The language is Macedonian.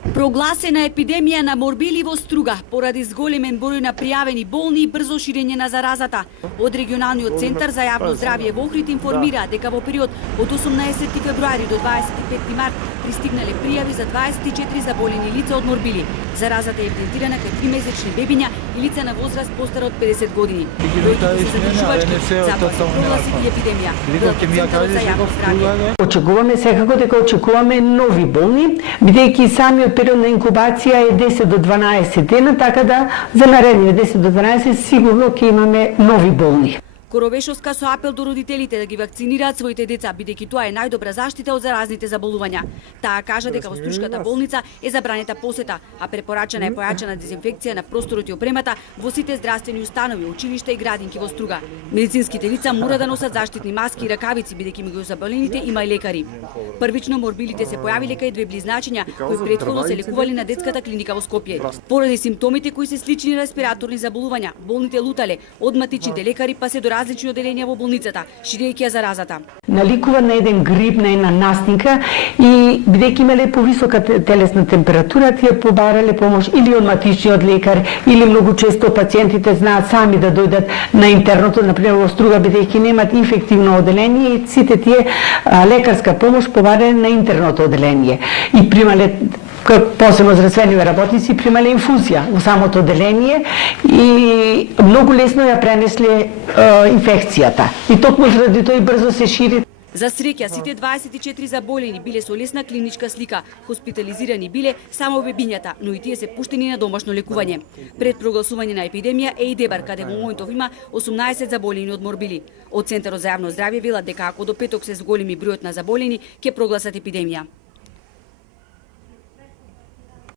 Прогласена епидемија на морбили во Струга поради зголемен број на пријавени болни и брзо ширење на заразата. Од регионалниот центар за јавно здравје во Охрид информира дека во период од 18 февруари до 25 март пристигнале пријави за 24 заболени лица од морбили. Заразата е евидентирана кај 3-месечни бебиња и лица на возраст постара од 50 години. Бројките се задржувачки, затоа се прогласи и епидемија. Центарот за јавно здравје. Очекуваме секако дека очекуваме нови болни, бидејќи самиот период на инкубација е 10 до 12 дена, така да за наредните 10 до 12 сигурно ќе имаме нови болни. Коробешовска со апел до родителите да ги вакцинираат своите деца, бидејќи тоа е најдобра заштита од заразните заболувања. Таа кажа дека во Струшката болница е забранета посета, а препорачана е појачана дезинфекција на просторот и опремата во сите здравствени установи, училишта и градинки во Струга. Медицинските лица мора да носат заштитни маски и ракавици, бидејќи меѓу заболените има и лекари. Првично морбилите се појавиле кај две близначиња кои претходно се лекувале на детската клиника во Скопје. Поради симптомите кои се слични на респираторни заболувања, болните лутале, од матичните лекари па се до различни оделенија во болницата, ширејќи ја заразата. Наликува на еден грип, на една настинка и бидејќи имале повисока телесна температура, тие побарале помош или од матичниот лекар, или многу често пациентите знаат сами да дојдат на интерното, например во Струга, бидејќи немаат инфективно оделение и сите тие лекарска помош побарале на интерното оделение. И примале посебно здравствени работници примале инфузија во самото оделение и многу лесно ја пренесле инфекцијата. И токму заради тоа и брзо се шири. За среќа, сите 24 заболени биле со лесна клиничка слика, хоспитализирани биле само бебињата, но и тие се пуштени на домашно лекување. Пред прогласување на епидемија е и Дебар, каде во моментов има 18 заболени од морбили. Од Центарот за јавно здравје велат дека ако до петок се зголеми бројот на заболени, ќе прогласат епидемија.